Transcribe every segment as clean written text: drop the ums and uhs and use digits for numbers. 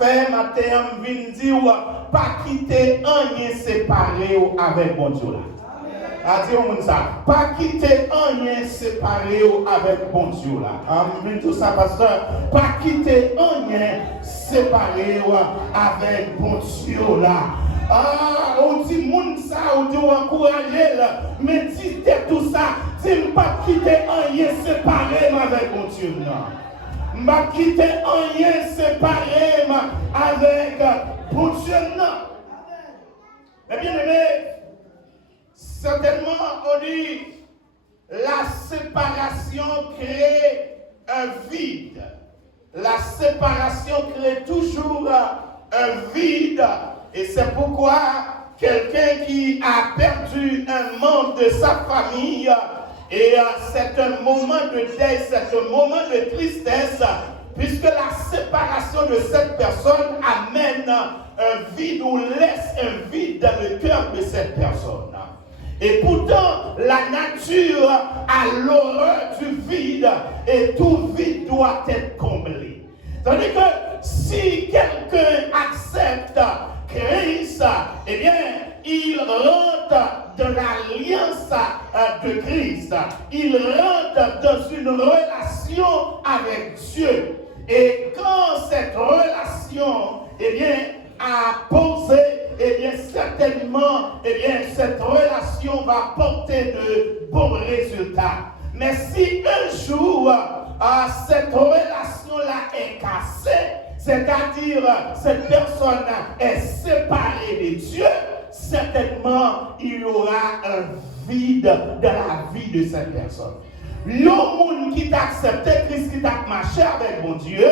Fait matin vinn dire pas quitter rien séparé avec bon Dieu là. A dire on ça, pas quitter rien séparé avec bon Dieu là. Vinn tout ça pasteur, pas quitter rien séparé avec bon Dieu là. On dit moun ça, on dit encourager là, mais dis tout ça, dis pas quitter rien séparé avec bon Dieu là. M'a quitté rien séparé avec bon Dieu. Mais bien aimé, certainement on dit la séparation crée un vide. La séparation crée toujours un vide. Et c'est pourquoi quelqu'un qui a perdu un membre de sa famille, et c'est un moment de deuil, c'est un moment de tristesse, puisque la séparation de cette personne amène un vide ou laisse un vide dans le cœur de cette personne. Et pourtant, la nature a l'horreur du vide, et tout vide doit être comblé. Tandis que si quelqu'un accepte Christ, eh bien, il rentre dans l'alliance de Christ. Il rentre dans une relation avec Dieu. Et quand cette relation, eh bien, a posé, eh bien, certainement, eh bien, cette relation va porter de bons résultats. Mais si un jour, cette relation-là est cassée, c'est-à-dire cette personne est séparée de Dieu, certainement il y aura un vide dans la vie de cette personne. Le monde qui t'a accepté Christ, qui t'a marché avec mon Dieu,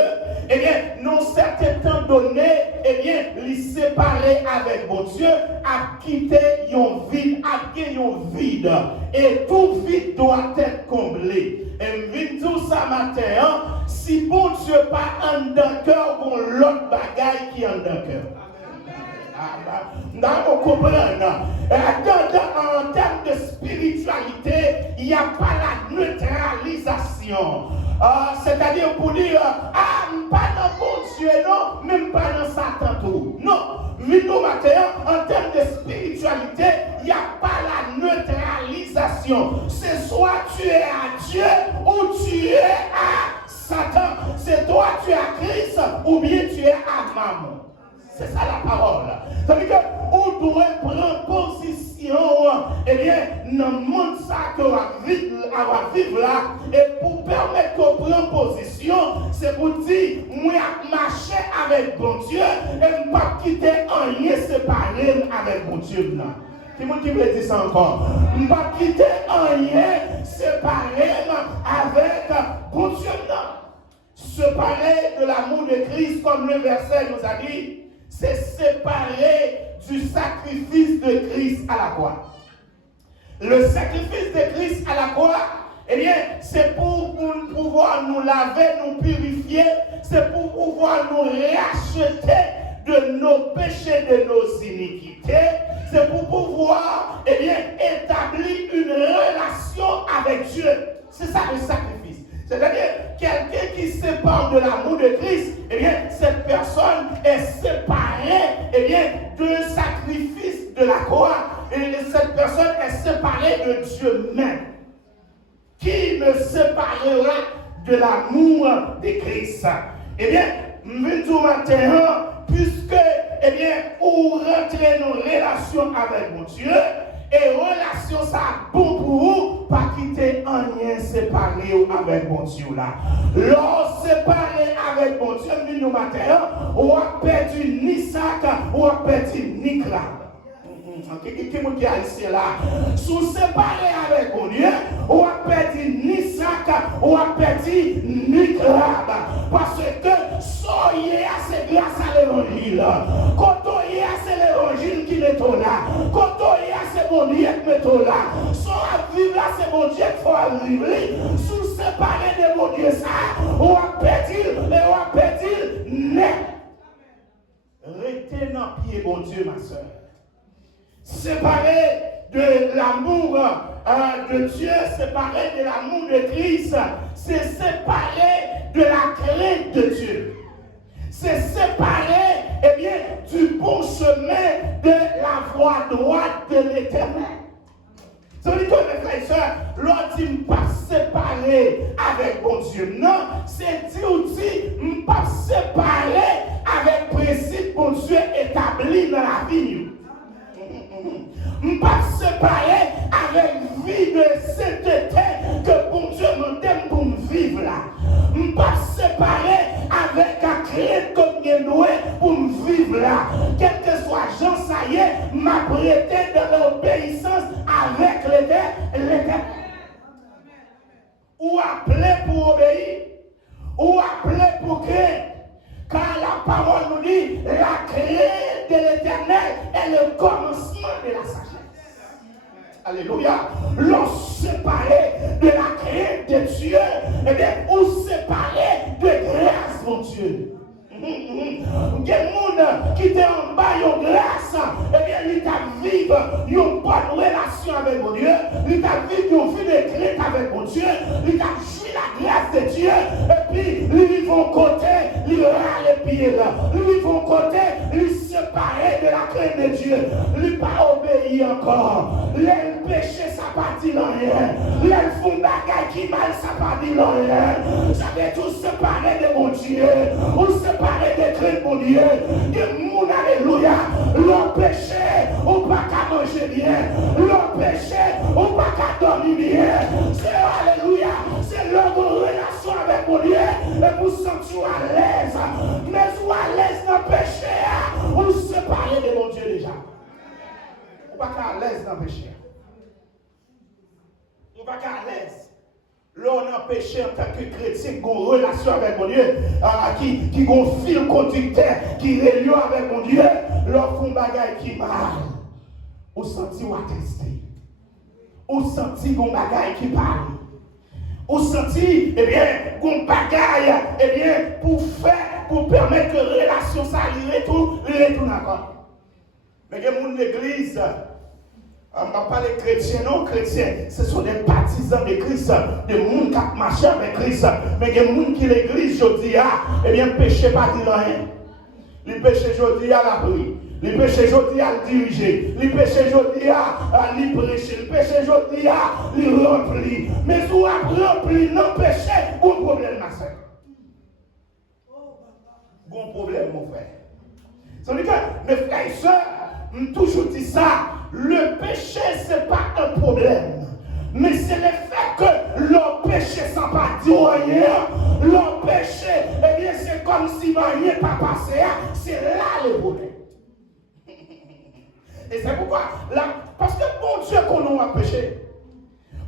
eh bien, non certain temps donné, eh bien, les séparer avec mon Dieu, a quitté un vide, a gagné un vide. Et tout vide doit être comblé. Et je tout ça matin, hein, si bon Dieu pas en d'un cœur, ou l'autre bagaille qui est en d'un cœur. Nous comprenons. En termes de spiritualité, il n'y a pas la neutralisation. C'est-à-dire pour dire, pas dans bon Dieu, non, même pas dans Satan tout. Non. Nous, matin, en termes de spiritualité, il n'y a pas la neutralisation. C'est soit tu es à Dieu ou tu es à Satan. C'est toi tu es à Christ ou bien tu es à Mammon. C'est ça la parole. C'est-à-dire qu'on doit prendre position, eh bien, dans le monde ça qu'on va vivre là, et pour permettre qu'on prenne position, c'est pour dire, moi, marcher avec bon Dieu, et ne pas quitter rien séparé avec bon Dieu. Qui veut dire ça encore? Ne pas quitter rien séparé avec bon Dieu. Séparé de l'amour de Christ, comme le verset nous a dit, c'est séparé du sacrifice de Christ à la croix. Le sacrifice de Christ à la croix, eh bien, c'est pour pouvoir nous laver, nous purifier, c'est pour pouvoir nous racheter de nos péchés, de nos iniquités, c'est pour pouvoir, eh bien, établir une relation avec Dieu. C'est ça le sacrifice. C'est-à-dire, quelqu'un qui se sépare de l'amour de Christ, eh bien, cette personne est séparée, eh bien, du sacrifice de la croix. Et cette personne est séparée de Dieu même. Qui me séparera de l'amour de Christ? Eh bien, tout matin, puisque, eh bien, vous rentrez dans une relation avec mon Dieu, et relation ça bon pour vous, pas quitter un lien séparé avec mon Dieu là. Lorsque séparé avec mon Dieu, nous matin, on a perdu ni sac, on a perdu ni crabe. Qui a ici là? Sous séparé avec mon Dieu, on a perdu ni sac, on a perdu ni crabe. Parce que soyez assez grâce à l'évangile. Quand on y a, c'est l'évangile qui est là. Quand on y a, c'est mon Dieu qui est là. Soit vivre là, c'est mon Dieu qu'il faut vivre. Sous séparé de mon Dieu, ça, on a perdu et on a perdu net. Restez dans le pied, mon Dieu, ma soeur. Séparé de l'amour de Dieu, séparé de l'amour de Christ, c'est séparé de la crainte de Dieu. c'est séparé, eh bien, du bon chemin de la voie droite de l'Éternel. Ça veut dire que mes frères et sœurs, l'autre dit pas séparé avec mon Dieu. Non, c'est dit pas séparé avec le principe mon Dieu établi dans la vie. Pas séparé avec vie de sainteté que bon Dieu nous donne pour nous vivre là. Pas séparé avec la crainte que nous avons pour nous vivre là. Quel que soit Jean, ça y est, m'a prêté de l'obéissance avec l'Éternel. Ou appelé pour obéir, ou appelé pour craindre. Car la parole nous dit, la crainte de l'Éternel est le commencement de la sagesse. Alléluia. L'on séparé de la crainte de Dieu, eh bien, ou séparé de grâce, mon Dieu. Il y a des gens qui étaient en bas de grâce, eh bien, ils vivent une bonne relation avec mon Dieu, ils vivent une vie de crainte avec mon Dieu, ils jouent la grâce de Dieu, et puis ils vont côté, ils râlent les pieds là, ils vont côté, ils séparés de la crainte de Dieu, ils pas obéir encore, les péchés ça pas dit rien, les font bagaille qui mal ça pas dit rien, ça veut tout séparer de mon Dieu, ou séparer de crainte mon Dieu, de mon alléluia, leur péché, ou pas qu'à manger bien, leur péché, ou pas qu'à dormir bien, c'est alléluia, c'est leur relation avec mon Dieu, et vous sentez à l'aise, mais vous à l'aise dans le péché, vous séparez de mon Dieu déjà. Ou pas qu'à l'aise dans le péché. Ou pas qu'à l'aise. L'on a péché en tant que chrétien, qui a une relation avec mon Dieu, qui a un fil conducteur, qui est relié avec mon Dieu, l'on fait un bagage qui mal. Ou senti ou attesté. Ou senti un bagage qui parle. Ou senti, eh bien, un bagage, eh bien, pour permettre que la relation s'allie, retourne encore. Mais il y a des gens de l'église. On ne parle pas des chrétiens, non chrétiens, ce sont des partisans de Christ, des gens qui marchent avec Christ. Mais il y a des gens qui l'église, je dis, eh bien, péché pas dit rien. Le péché, je dis, à la prière. Le péché, je dis, à le diriger. Le péché, je dis, à le prêcher. Le péché, je dis, à le remplir. Mais si on a rempli non péché, bon problème, ma soeur. Bon problème, mon frère. Ça veut dire que mes frères et sœurs, je toujours dit ça. Le péché, ce n'est pas un problème. Mais c'est le fait que le péché sans pas dire rien. Le péché, eh bien, c'est comme si rien n'est pas passé. C'est là le problème. Et c'est pourquoi, là, parce que bon Dieu qu'on a péché.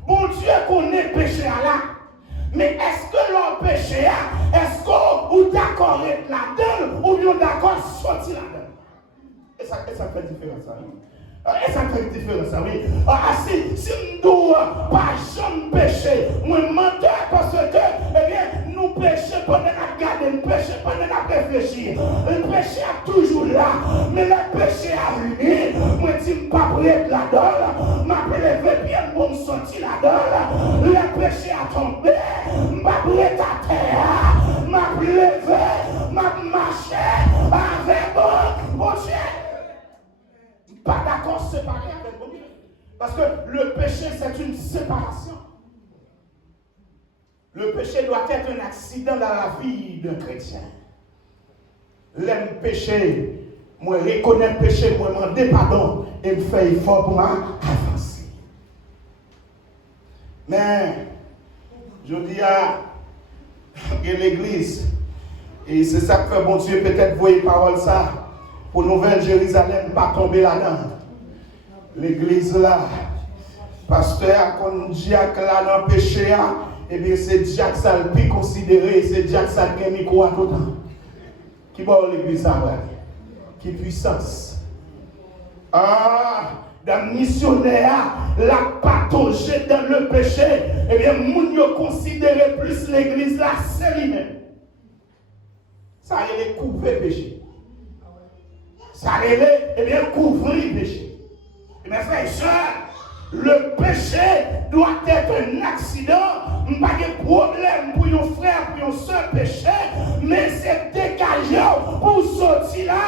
Bon Dieu qu'on est péché à là. Mais est-ce que le péché, est-ce qu'on est d'accord être là-dedans ou bien d'accord sortir là-dedans? Et ça fait différence, ça, oui. Et ça fait différence, ça, oui. Si nous ne pas jamais pécher, nous mentons parce que, eh bien, nous péchons pendant qu'on regarde, nous péchons pendant qu'on réfléchit. Le péché est toujours là, mais le péché a venu. Moi, je ne suis pas prêt là-dedans, je levé bien pour me sentir là-dedans. Le péché a tombé, je ne suis pas prêt à terre, je me levé, je marché avec mon Dieu. Pas d'accord séparé avec mon Dieu. Parce que le péché, c'est une séparation. Le péché doit être un accident dans la vie d'un chrétien. L'aime péché, moi reconnais le péché, moi demander pardon et me faire effort pour m'avancer. Mais, je dis à l'église, et c'est ça que fait bon Dieu peut-être voyer parole ça. Pour Nouvelle Jérusalem, pas tomber là-dedans. L'église là, pasteur, quand Diac là dans le péché, eh bien c'est Diac ça le plus considéré, c'est Diac ça qui a mis quoi tout le temps. Qui va l'église là, qui puissance. Dans le missionnaire, la patauger dans le péché, eh bien, moun yo considéré plus l'église là, c'est lui-même. Ça y est, couvert péché. Ça relève, eh bien, couvrir le péché. Et mes frères et sœurs, le péché doit être un accident pas de problème pour un frère, pour un seul péché, mais c'est dégager pour sortir là